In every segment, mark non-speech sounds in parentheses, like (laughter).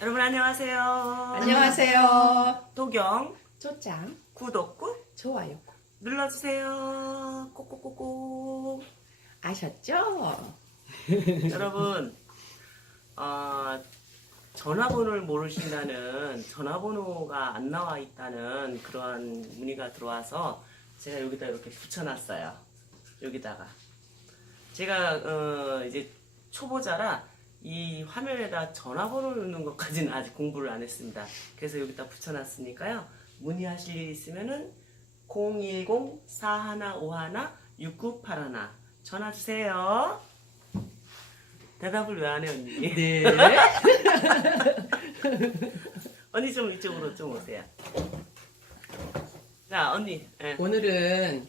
여러분 안녕하세요. 안녕하세요. 도경 초장, 구독구 좋아요. 눌러주세요. 꼭꼭꼭꼭. 아셨죠? (laughs) 여러분 어, 전화번호를 모르신다는 전화번호가 안 나와 있다는 그러한 문의가 들어와서 제가 여기다 이렇게 붙여놨어요. 여기다가 제가 어, 이제 초보자라 이 화면에다 전화번호 넣는 것까지는 아직 공부를 안 했습니다. 그래서 여기다 붙여놨으니까요. 문의하실 일 있으면은 010-4151-6981 전화 주세요. 대답을 왜 안 해 언니? 네. (laughs) 언니 좀 이쪽으로 좀 오세요. 자 언니, 예. 오늘은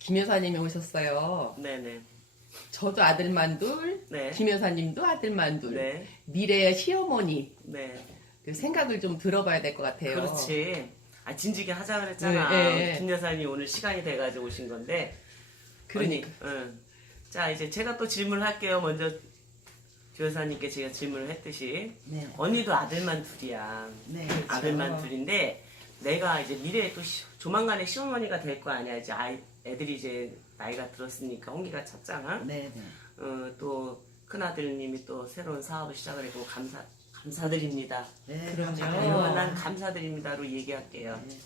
김 여사님이 오셨어요. 네네, 저도 아들만 둘, 네. 김 여사님도 아들만 둘. 네, 미래의 시어머니 네. 그 생각을 좀 들어봐야 될 것 같아요. 그렇지. 아 진지게 하자 그랬잖아. 네, 네. 김 여사님 오늘 시간이 돼가지고 오신 건데. 그러니까. 언니, 응. 자 이제 제가 또 질문을 할게요. 먼저 조 여사님께 제가 질문을 했듯이 네. 언니도 아들만 둘이야. 네. 아들만 둘인데 내가 이제 미래에 또 시- 조만간에 시어머니가 될 거 아니야. 이제 아이, 애들이 이제 나이가 들었으니까 홍기가 찼잖아. 네, 네. 어, 또 큰아들님이 또 새로운 사업을 시작을 했고 감사 감사드립니다. 네. 그럼요. 난 감사드립니다로 얘기할게요. 네.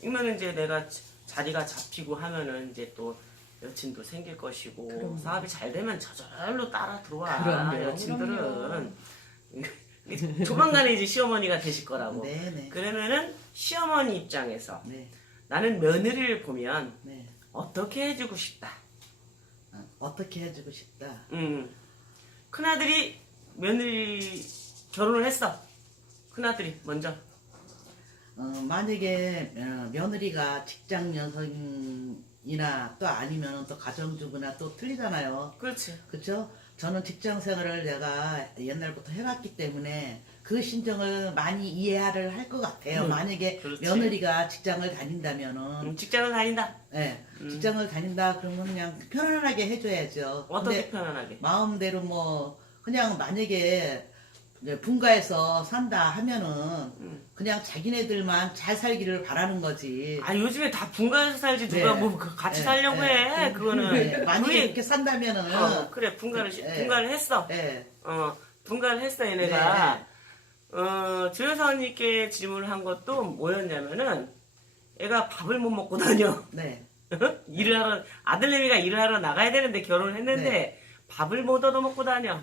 그러면 이제 내가 자- 자리가 잡히고 하면은 이제 또 여친도 생길 것이고 그럼요. 사업이 잘 되면 저절로 따라 들어와 그럼요, 여친들은. (laughs) 조만간에 이제 시어머니가 되실 거라고. 네, 네. 그러면은 시어머니 입장에서 네. 나는 며느리를 보면 네. 어떻게 해주고 싶다. 어, 어떻게 해주고 싶다. 음. 큰아들이 며느리 결혼을 했어. 큰아들이 먼저. 어, 만약에 어, 며느리가 직장 여성이나 또 아니면 또 가정주부나 또 틀리잖아요. 그렇지. 그렇죠? 저는 직장 생활을 내가 옛날부터 해왔기 때문에 그 심정을 많이 이해를 할 것 같아요. 음, 만약에 그렇지. 며느리가 직장을 다닌다면은, 음, 직장을 다닌다. 예, 직장을 다닌다 그러면 그냥 편안하게 해줘야죠. 어떻게 근데 편안하게. 마음대로 뭐 그냥 만약에 이제 분가해서 산다 하면은 음. 그냥 자기네들만 잘 살기를 바라는 거지. 아 요즘에 다 분가해서 살지 누가 네. 뭐 그- 같이 네, 살려고 네. 해. 그거는. 네, 만약에 그게- 이렇게 산다면은 어, 그래 분가를 시- 네. 분가를 했어. 예, 어 분가를 했어 얘네가. 네. 어 조여사님께 질문을 한 것도 뭐였냐면은 애가 밥을 못 먹고 다녀. 네, (laughs) 일을 하러 아들내미가 일을 하러 나가야 되는데 결혼을 했는데 네. 밥을 못 얻어 먹고 다녀.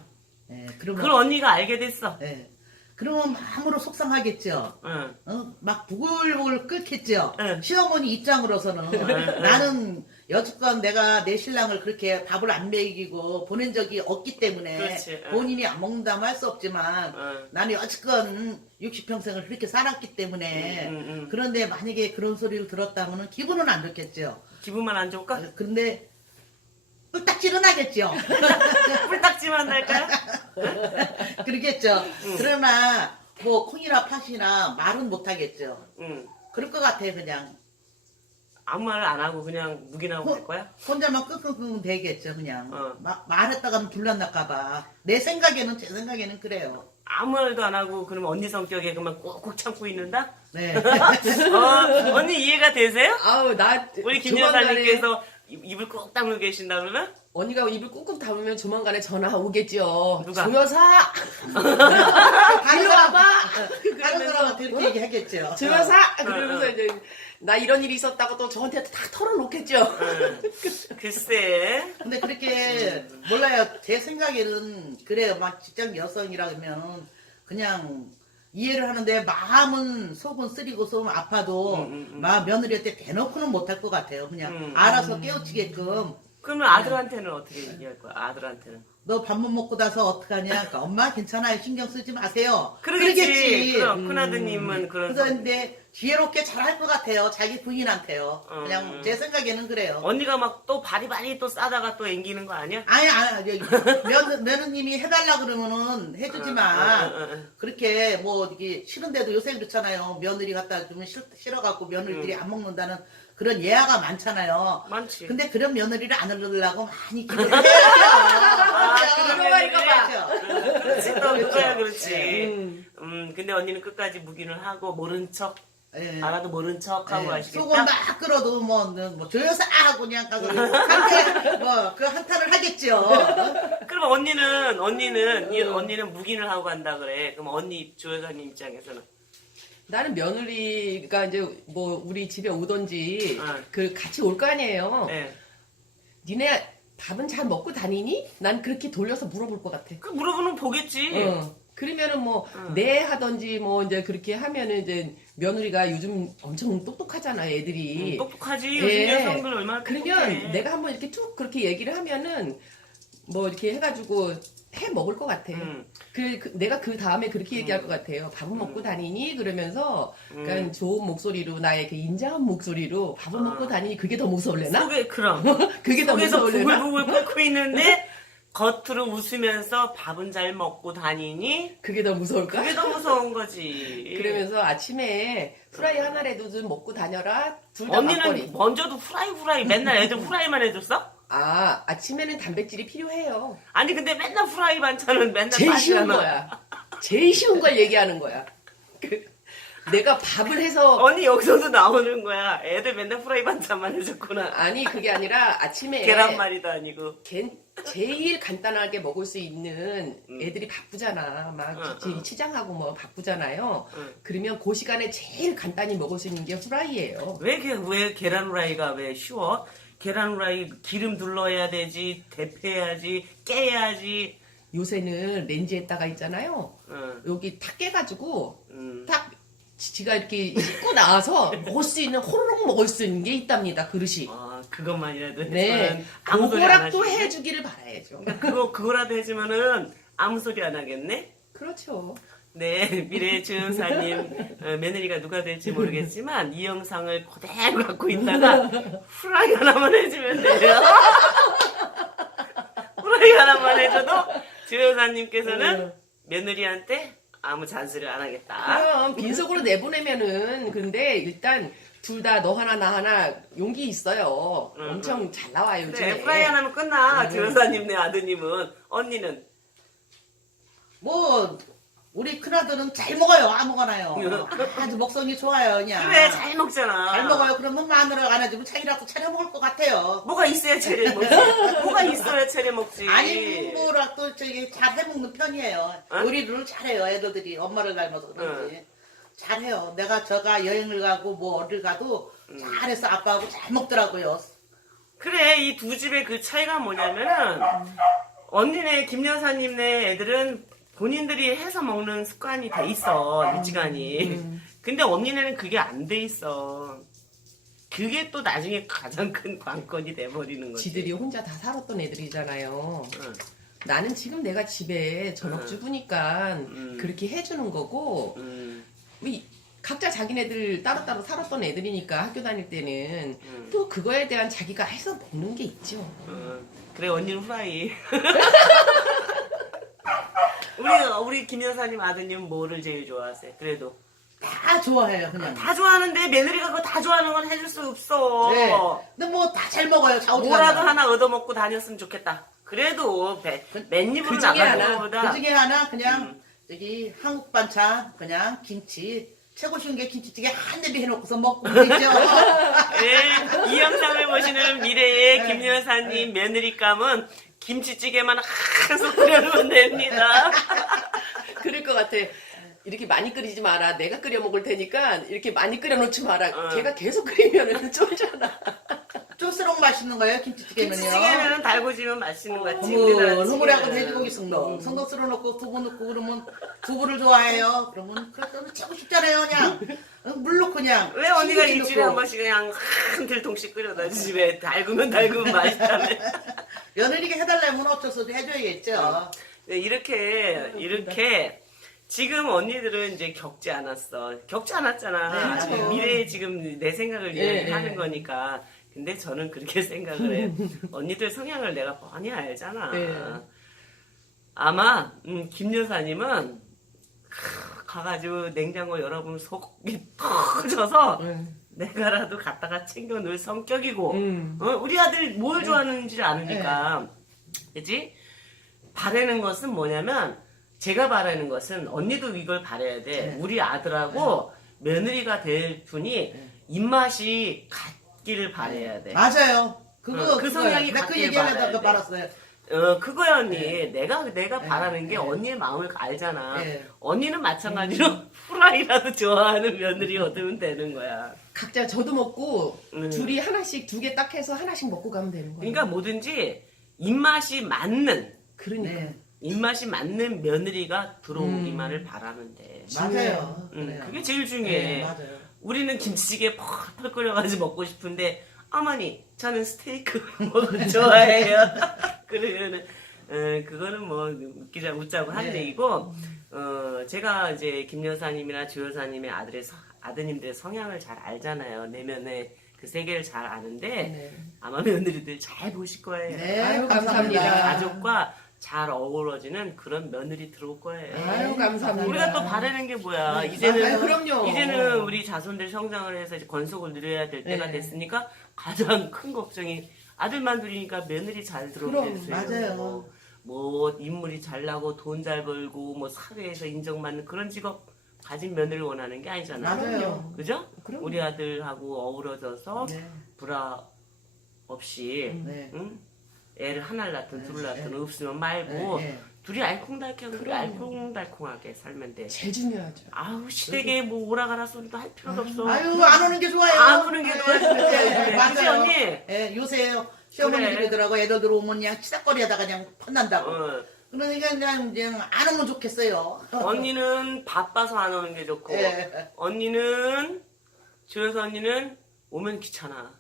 예, 그러면 그걸 언니가 알게 됐어. 예, 그러면 마음으로 속상하겠죠. 응. 어, 막 부글부글 끓겠죠. 응. 시어머니 입장으로서는 나는 여태껏 내가 내 신랑을 그렇게 밥을 안 먹이고 보낸 적이 없기 때문에 그렇지, 응. 본인이 안 먹는다면 할 수 없지만 응. 나는 여태껏 60평생을 그렇게 살았기 때문에 응, 응, 응. 그런데 만약에 그런 소리를 들었다면 기분은 안 좋겠죠. 기분만 안 좋을까? 그런데 뿔딱지는 하겠죠. 뿔딱지만 날까요? 그러겠죠. 그러나 뭐 콩이나 팥이나 말은 못 하겠죠. 응. 그럴 것 같아 그냥. 아무 말 안 하고 그냥 묵인하고 갈 거야? 혼자만 끙끙끙 대겠죠 그냥 어. 마- 말했다가는 불났나까봐 내 생각에는 제 생각에는 그래요 아무 말도 안 하고 그러면 언니 성격에 그만 꾹꾹 참고 있는다? 네 (laughs) 어, 언니 이해가 되세요? 아우 나 우리 김 조만간에 여사님께서 입- 입을 꾹 다물고 계신다 그러면? 언니가 입을 꾹꾹 담으면 조만간에 전화 오겠죠. 누가? 조 여사 (laughs) 다른 일로 사람 와봐. 다른 사람한테 이렇게 얘기하겠죠 조 여사 어, 그러면서 이제 나 이런 일이 있었다고 또 저한테 다 털어놓겠죠. 응. 글쎄. 근데 그렇게 몰라요 제 생각에는 그래요 막 직장 여성이라 그러면 그냥 이해를 하는데 마음은 속은 쓰리고 속은 아파도 음, 음, 음. 마 며느리한테 대놓고는 못할 것 같아요 그냥 음, 알아서 깨우치게끔 그러면 아들한테는 어떻게 얘기할 거야? 아들한테는. 너 밥 못 먹고 나서 어떡하냐 그러니까 엄마 괜찮아요 신경 쓰지 마세요 그러겠지. 그럼 큰아드님은 그런. 그래서 성- 근데 지혜롭게 잘 할 것 같아요. 자기 부인한테요. 음. 그냥 제 생각에는 그래요. 언니가 막 또 바리바리 또 싸다가 또 앵기는 거 아니야? 아니, 아니, 며, 며느님이 해달라 그러면은 해주지만, 응, 응, 응, 그렇게 뭐, 이게 싫은데도 요새 그렇잖아요. 며느리 갖다 주면 싫, 싫어갖고 며느리들이 음. 안 먹는다는 그런 예화가 많잖아요. 많지. 근데 그런 며느리를 안 얻으려고 많이 기도를 (laughs) 해야죠. 아, 그렇죠. 그러니까 봐. 그렇죠. 그렇지 또 그거야 그렇지. 그렇지. 음. 음, 근데 언니는 끝까지 묵인을 하고 모른 척 예. 알아도 모른 척 하고 예, 가시겠다. 속은 막 끌어도 뭐, 뭐 조여서 아 하고 그냥 가서 한타 뭐그 한타를 하겠죠. (laughs) 그럼 언니는 언니는 이 언니는 묵인을 하고 간다 그래. 그럼 언니 조 여사님 입장에서는 나는 며느리가 이제 뭐 우리 집에 오던지 응. 그 같이 올 거 아니에요. 네. 니네 밥은 잘 먹고 다니니? 난 그렇게 돌려서 물어볼 것 같아. 그 물어보면 보겠지. 어. 그러면은 뭐, 응. 네 하던지 뭐 이제 그렇게 하면은 이제 며느리가 요즘 엄청 똑똑하잖아, 애들이. 음, 똑똑하지. 예. 요즘 여성들 얼마나 그러면 똑똑해. 내가 한번 이렇게 툭 그렇게 얘기를 하면은 뭐 이렇게 해가지고 해 먹을 것 같아. 음. 그, 그- 내가 그 다음에 그렇게 얘기할 것 같아요. 밥은 먹고 다니니? 그러면서 그러니까 음. 좋은 목소리로 나의 그 인자한 목소리로 밥은 먹고 다니니 그게 더 무서울래나? 속에 그럼 (laughs) 그게 더 속에서 무서울래나? 부글부글 끓고 있는데 (laughs) 겉으로 웃으면서 밥은 잘 먹고 다니니 그게 더 무서울까? 그게 더 무서운 거지. (laughs) 그러면서 아침에 프라이 하나라도 좀 먹고 다녀라. 둘 다 언니는 막걸리. 먼저도 후라이 후라이 맨날 애들 후라이만 해줬어? 아 아침에는 단백질이 필요해요. 아니 근데 맨날 후라이 반찬은 맨날 제일 쉬운 빠지잖아. 거야. 제일 쉬운 걸 얘기하는 거야. 그, 내가 밥을 해서 언니 여기서도 나오는 거야. 애들 맨날 후라이 반찬만 해줬구나. 아니 그게 아니라 아침에 계란말이도 아니고. 겐- 제일 간단하게 먹을 수 있는 음. 애들이 바쁘잖아. 막. 치장하고 뭐 바쁘잖아요. 응. 그러면 그 시간에 제일 간단히 먹을 수 있는 게 후라이예요. 왜, 게- 왜 계란 후라이가 왜 쉬워? 계란 후라이 기름 둘러야 되지, 데펴야지, 깨야지. 요새는 렌즈에다가 있잖아요. 응, 여기 탁 깨가지고 음. 딱 지- 지가 이렇게 씻고 나와서 (laughs) 먹을 수 있는 호로록 먹을 수 있는 게 있답니다. 그릇이. 아, 그것만이라도 네. 해주면 아무 소리 안 그거라도 하시네. 해주기를 바라야죠. 그거, 그거라도 해주면은 아무 소리 안 하겠네? 그렇죠. 네, 미래의 주연사님 어, 며느리가 누가 될지 모르겠지만 이 영상을 그대로 갖고 있다가 후라이 하나만 해주면 돼요. (laughs) 후라이 하나만 해줘도 주연사님께서는 며느리한테 아무 잔소리 안 하겠다. 그럼 빈속으로 내보내면은 근데 일단 둘 다 너 하나 나 하나 용기 있어요. 응, 엄청 잘 나와요 요즘에. 네, 후라이 하나면 끝나. 네. 주연사님 네 아드님은 언니는 뭐 우리 큰아들은 잘 먹어요 아무거나요. 아주 먹성이 좋아요 그냥. 그래 잘 먹잖아. 잘 먹어요. 그러면 마누라 안 해주면 자기라도 차려 먹을 것 같아요. 뭐가 있어야 차려 (laughs) 먹지. 뭐가 있어야 차려 먹지. 아니 뭐라 또 저기 잘 해먹는 편이에요. 어? 요리를 잘해요. 애들들이 엄마를 닮아서 그런지 잘해요. 내가 저가 여행을 가고 뭐 어딜 가도 음. 잘해서 아빠하고 잘 먹더라고요. 그래 이 두 집의 그 차이가 뭐냐면은 언니네 김 여사님네 애들은 본인들이 해서 먹는 습관이 돼 있어 일지간이 근데 언니네는 그게 안 돼 있어 그게 또 나중에 가장 큰 관건이 돼버리는 거지 지들이 혼자 다 살았던 애들이잖아요. 응. 나는 지금 내가 집에 전업주부니까 음. 그렇게 해주는 거고 음, 이 각자 자기네들 따로따로 살았던 애들이니까 학교 다닐 때는 음. 또 그거에 대한 자기가 해서 먹는 게 있죠. 음. 그래 언니는 후라이 (laughs) 우리 우리 김 여사님 아드님 뭐를 제일 좋아하세요 그래도 다 좋아해요 그냥. 다 좋아하는데 며느리가 그거 다 좋아하는 건 해줄 수 없어. 네. 근데 뭐 다 잘 먹어요. 좌우지간 뭐라도 하나 얻어먹고 다녔으면 좋겠다. 그래도 배- 맨 입으로 그 중에 나가는 하나, 것보다 그 중에 하나 그냥 음. 저기 한국 반찬 그냥 김치 최고 쉬운 게 김치찌개 한 대비 해놓고서 먹고 그러죠. 예, (laughs) 이 영상을 보시는 미래의 네. 김여사님 며느리감은 김치찌개만 한솥 끓여놓으면 됩니다. (laughs) 그럴 것 같아. 이렇게 많이 끓이지 마라. 내가 끓여 먹을 테니까 이렇게 많이 끓여 놓지 마라. 어. 걔가 계속 끓이면은 쫄잖아. 맛있는 거예요 김치찌개는요. 김치찌개는 달고지면 맛있는. 어머, 우리나라 흐물하고 찌개는. 돼지고기 승도 쓸어 넣고 두부 넣고 그러면 두부를 좋아해요. 그러면 그러면 최고 쉽잖아요 그냥 어, 물 넣고 그냥 왜 언니가 시금치 일주일에 한 넣고. 번씩 그냥 한 들통씩 끓여다 집에 달구면 달구면 맛있다며. (laughs) 며느리가 해달라면 어쩔 수 없이 해줘야겠죠. 네, 이렇게 이렇게 지금 언니들은 이제 겪지 않았어. 겪지 않았잖아. 네, 맞아요. 미래에 지금 내 생각을 네, 이야기하는 네. 거니까. 근데 저는 그렇게 (laughs) 생각을 해. 언니들 성향을 내가 뻔히 알잖아. 네. 아마 음, 김 여사님은 크, 가가지고 냉장고 열어보면 속이 터져서 응. 내가라도 갖다가 챙겨 놓을 성격이고 음. 어, 우리 아들이 뭘 좋아하는지 아느니까 그지 바라는 것은 뭐냐면 제가 바라는 것은 언니도 이걸 바라야 돼. 네. 우리 아들하고 며느리가 될 분이 입맛이 같 기를 바라야 돼. 맞아요. 그거 어, 그. 성향이 나그 갖길 얘기하려다가 돼. 말았어요. 어, 그거야, 언니. 네. 내가, 내가 네. 바라는 게 네. 언니의 마음을 알잖아. 네. 언니는 마찬가지로 (laughs) 후라이라도 좋아하는 며느리 얻으면 되는 거야. 각자 저도 먹고 음. 둘이 하나씩 두 개 딱 해서 하나씩 먹고 가면 되는 거예요. 그러니까 뭐든지 입맛이 맞는, 그러니까. 네. 입맛이 맞는 며느리가 들어오기만을 바라면 돼. 맞아요. 음, 그래요. 그게 제일 중요해. 네, 맞아요. 우리는 김치찌개 펄펄 끓여가지고 먹고 싶은데 어머니 저는 스테이크 (laughs) 먹을 좋아해요. (laughs) 그러면은 어, 그거는 뭐 웃기자 웃자고 하는 네. 얘기고 어, 제가 이제 김 여사님이나 주 여사님의 아들의 서- 아드님들의 성향을 잘 알잖아요. 내면의 그 세계를 잘 아는데 네. 아마 며느리들 잘 보실 거예요. 네, 아유, 감사합니다. 감사합니다. 가족과 잘 어우러지는 그런 며느리 들어올 거예요. 아유, 감사합니다. 우리가 또 바라는 게 뭐야? 네, 이제는 아유, 그럼요. 이제는 우리 자손들 성장을 해서 이제 건속을 누려야 될 때가 네. 됐으니까 가장 큰 걱정이 아들만 둘이니까 며느리 잘 그럼, 들어오게 되세요. 맞아요. 뭐 인물이 잘 나고 돈 잘 벌고 뭐 사회에서 인정받는 그런 직업 가진 며느리를 원하는 게 아니잖아요. 맞아요. 그죠? 그럼요. 우리 아들하고 어우러져서 네. 불화 없이 네. 응? 애를 하나를 낳든 둘을 네, 낳든 네. 없으면 말고 네, 네. 둘이 알콩달콩 둘이 그럼요. 알콩달콩하게 살면 돼. 제일 중요하죠. 아우 시댁에 뭐 오라가라 소리도 할 필요도 없어. 아유 안 오는 게 좋아요. 안 오는 게 네, 좋아요. 네, 그치 맞아요. 언니? 예, 요새 시어머니 그래. 집이더라고 애들 들어오면 그냥 치닥거리하다가 그냥 펀난다고. 어, 그러니까 그냥, 그냥 안 오면 좋겠어요. 언니는 바빠서 안 오는 게 좋고 예. 언니는 주여서 언니는 오면 귀찮아.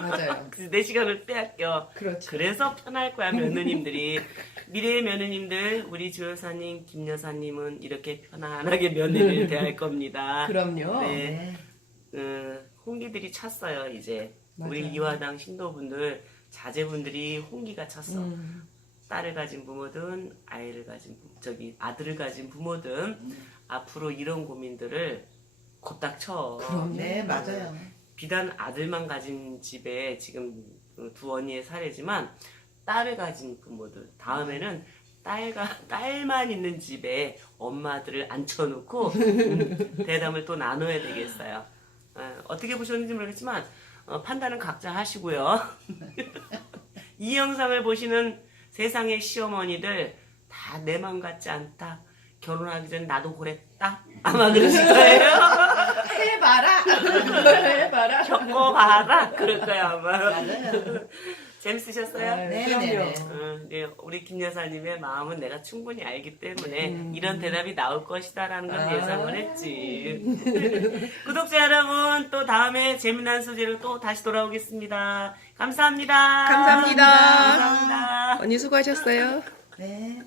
맞아요. (laughs) 그래서 내 시간을 빼앗겨. 그렇죠. 그래서 편할 거야 며느님들이 (laughs) 미래의 며느님들 우리 주 여사님 김 여사님은 이렇게 편안하게 며느리를 (laughs) 대할 겁니다. 그럼요. 네. 어, 홍기들이 찼어요 이제 우리 맞아요. 이화당 신도분들 자제분들이 홍기가 찼어. 음. 딸을 가진 부모든 아이를 가진 부- 저기 아들을 가진 부모든 앞으로 이런 고민들을 곧닥 쳐. 그럼요. 네, 맞아요. 비단 아들만 가진 집에 지금 두 언니의 사례지만 딸을 가진 부모들 다음에는 딸과 (laughs) 딸만 있는 집에 엄마들을 앉혀놓고 음, 대담을 또 나눠야 되겠어요. 어, 떻게 보셨는지 모르겠지만 어, 판단은 각자 하시고요. (laughs) 이 영상을 보시는 세상의 시어머니들 다 내 맘 같지 않다. 결혼하기 전 나도 그랬다. 아마 그러실 거예요. 해봐라. 해봐라. 겪어봐라. 그럴 거야 아마. 맞아요. 재밌으셨어요? 네, 그럼요. 네, 네. 어, 네, 우리 김 여사님의 마음은 내가 충분히 알기 때문에 음. 이런 대답이 나올 것이다라는 건 아. 예상을 했지. (laughs) 구독자 여러분 또 다음에 재미난 소재로 또 다시 돌아오겠습니다. 감사합니다. 감사합니다. 감사합니다. 언니 수고하셨어요. 네.